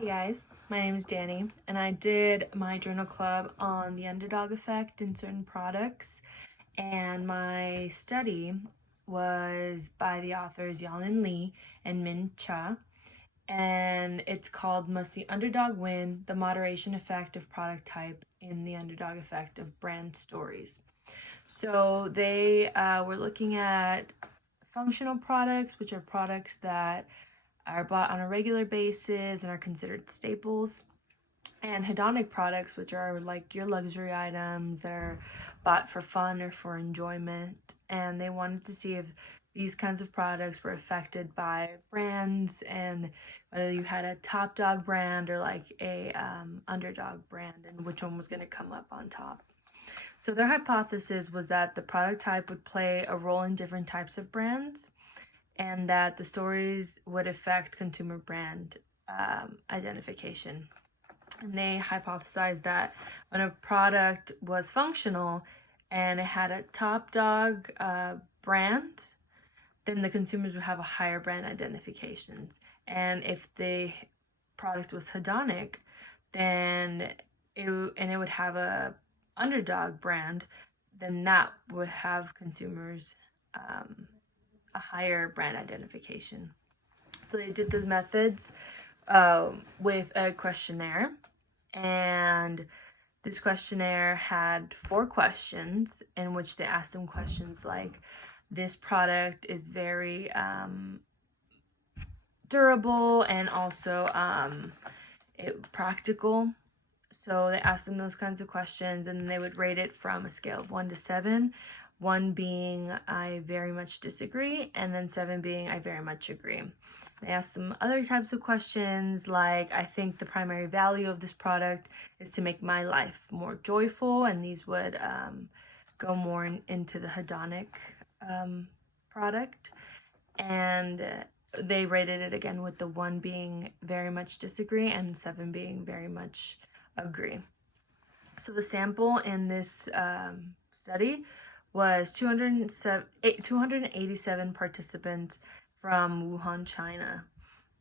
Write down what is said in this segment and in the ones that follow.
Hey guys, my name is Danny, and I did my journal club on the underdog effect in certain products, and my study was by the authors Yaolin Li and Min Cha, and it's called Must the Underdog Win? The Moderation Effect of Product Type in the Underdog Effect of Brand Stories. So they were looking at functional products, which are products that are bought on a regular basis and are considered staples, and hedonic products, which are like your luxury items that are bought for fun or for enjoyment. And they wanted to see if these kinds of products were affected by brands, and whether you had a top dog brand or like a underdog brand, and which one was going to come up on top. So their hypothesis was that the product type would play a role in different types of brands, and that the stories would affect consumer brand identification. And they hypothesized that when a product was functional and it had a top dog brand, then the consumers would have a higher brand identification. And if the product was hedonic, then it would have a underdog brand, then that would have consumers a higher brand identification. So they did the methods with a questionnaire, and this questionnaire had 4 questions in which they asked them questions like, this product is very durable and also practical. So they asked them those kinds of questions, and they would rate it from a scale of 1 to 7, 1 being I very much disagree, and then 7 being I very much agree. They asked them other types of questions like, I think the primary value of this product is to make my life more joyful, and these would go more into the hedonic product. And they rated it again with the 1 being very much disagree and 7 being very much agree. So the sample in this study was 287 participants from Wuhan, China,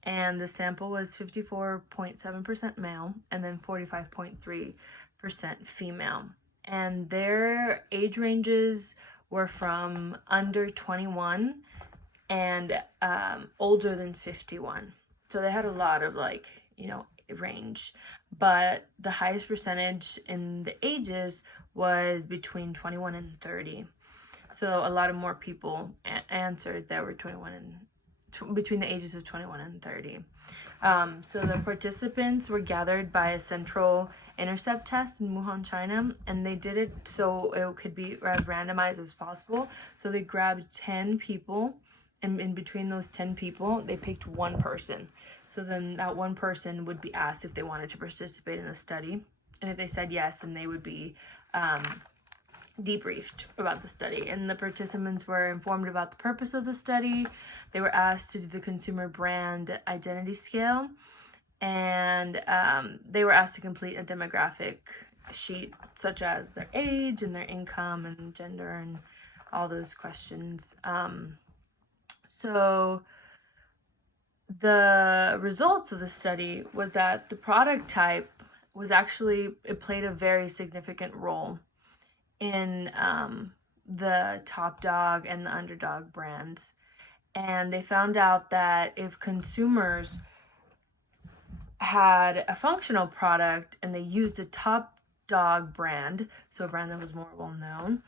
and the sample was 54.7% male and then 45.3% female, and their age ranges were from under 21 and older than 51. So they had a lot of range, but the highest percentage in the ages was between 21 and 30. So a lot of more people answered that were 21 and between the ages of 21 and 30. So the participants were gathered by a central intercept test in Wuhan, China, and they did it so it could be as randomized as possible. So they grabbed 10 people, and in between those 10 people, they picked 1 person. So then that 1 person would be asked if they wanted to participate in the study. And if they said yes, then they would be debriefed about the study. And the participants were informed about the purpose of the study. They were asked to do the consumer brand identity scale. And they were asked to complete a demographic sheet, such as their age and their income and gender and all those questions. So the results of the study was that the product type was actually, it played a very significant role in the top dog and the underdog brands. And they found out that if consumers had a functional product and they used a top dog brand, so a brand that was more well known,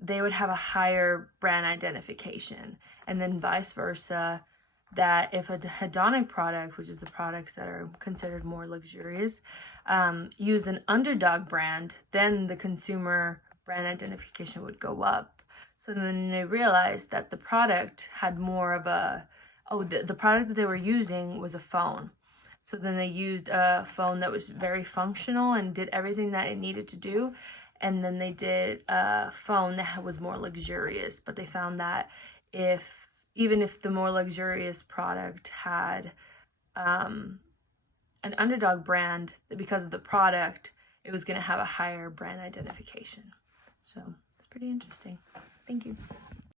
they would have a higher brand identification. And then vice versa, that if a hedonic product, which is the products that are considered more luxurious, use an underdog brand, then the consumer brand identification would go up. So then they realized that the product had more of a, the product that they were using was a phone. So then they used a phone that was very functional and did everything that it needed to do. And then they did a phone that was more luxurious. But they found that even if the more luxurious product had an underdog brand, because of the product, it was going to have a higher brand identification. So it's pretty interesting. Thank you.